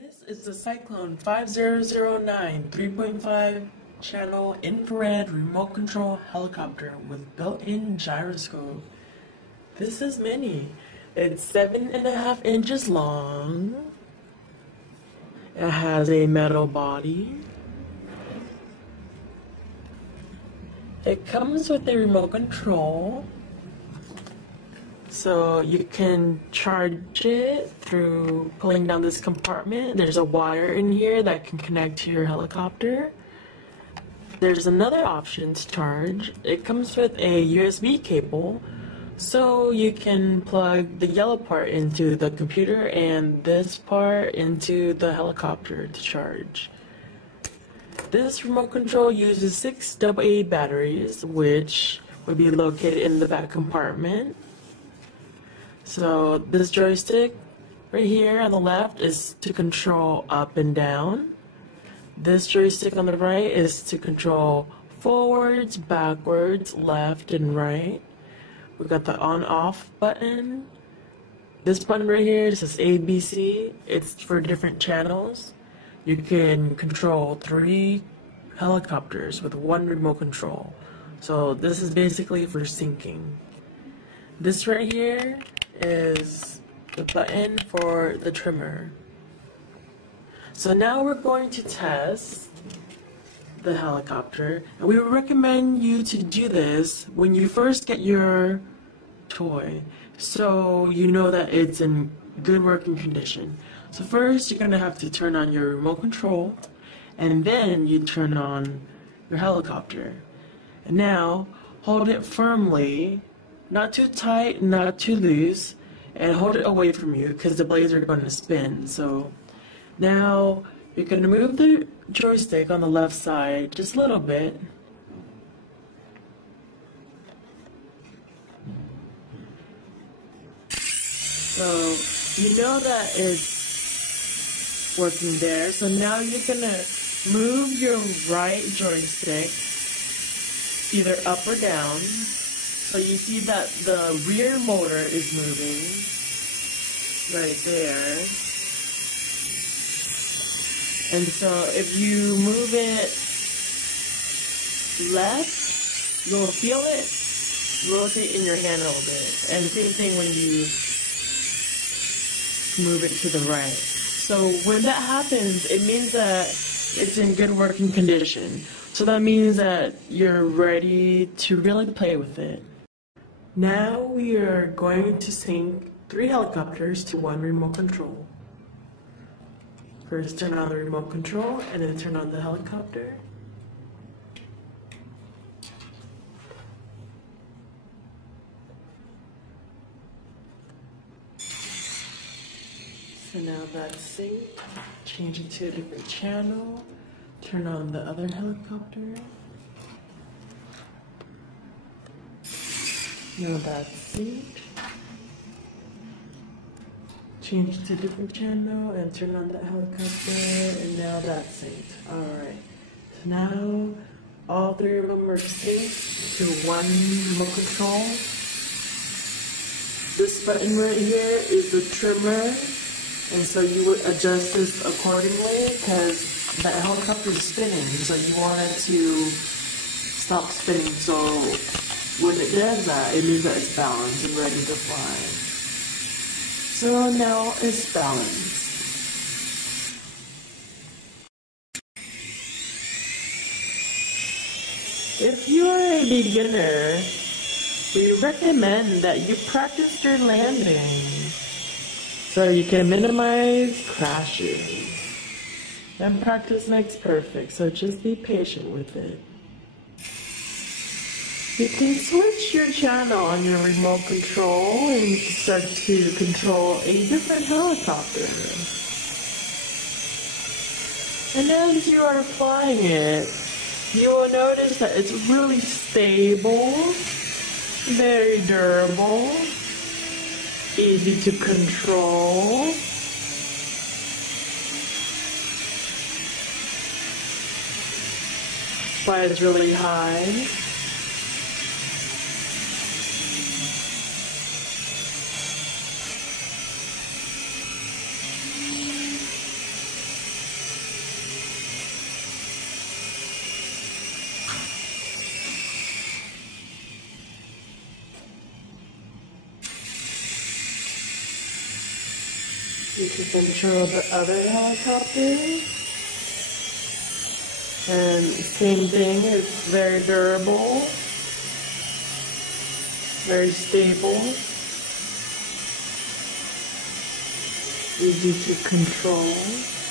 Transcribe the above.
This is the Cyclone 5009 3.5 channel infrared remote control helicopter with built-in gyroscope. This is mini. It's 7.5 inches long. It has a metal body. It comes with a remote control. So you can charge it through pulling down this compartment. There's a wire in here that can connect to your helicopter. There's another option to charge. It comes with a USB cable, so you can plug the yellow part into the computer and this part into the helicopter to charge. This remote control uses 6 AA batteries, which would be located in the back compartment. So this joystick right here on the left is to control up and down. This joystick on the right is to control forwards, backwards, left, and right. We've got the on-off button. This button right here says ABC. It's for different channels. You can control 3 helicopters with 1 remote control. So this is basically for syncing. This right here is the button for the trimmer. So now we're going to test the helicopter, and we recommend you to do this when you first get your toy, so you know that it's in good working condition. So first you're gonna have to turn on your remote control, and then you turn on your helicopter. And now hold it firmly, not too tight, not too loose, and hold it away from you because the blades are going to spin. So now you're going to move the joystick on the left side just a little bit. So you know that it's working there. So now you're going to move your right joystick either up or down. So you see that the rear motor is moving right there. And so if you move it left, you'll feel it rotate in your hand a little bit. And same thing when you move it to the right. So when that happens, it means that it's in good working condition. So that means that you're ready to really play with it. Now we are going to sync 3 helicopters to 1 remote control. First turn on the remote control and then turn on the helicopter. So now that's synced. Change it to a different channel. Turn on the other helicopter. Now that's synced. Change to a different channel and turn on that helicopter, and now that's synced. Alright. So now all 3 of them are synced to 1 remote control. This button right here is the trimmer, and so you would adjust this accordingly because that helicopter is spinning, so you want it to stop spinning. So when it does that, it means that it's balanced and ready to fly. So now it's balanced. If you are a beginner, we recommend that you practice your landing so you can minimize crashes. And practice makes perfect, so just be patient with it. You can switch your channel on your remote control and you can start to control a different helicopter. And as you are flying it, you will notice that it's really stable, very durable, easy to control. Flies really high. You can control the other helicopter. And same thing, it's very durable, very stable, easy to control.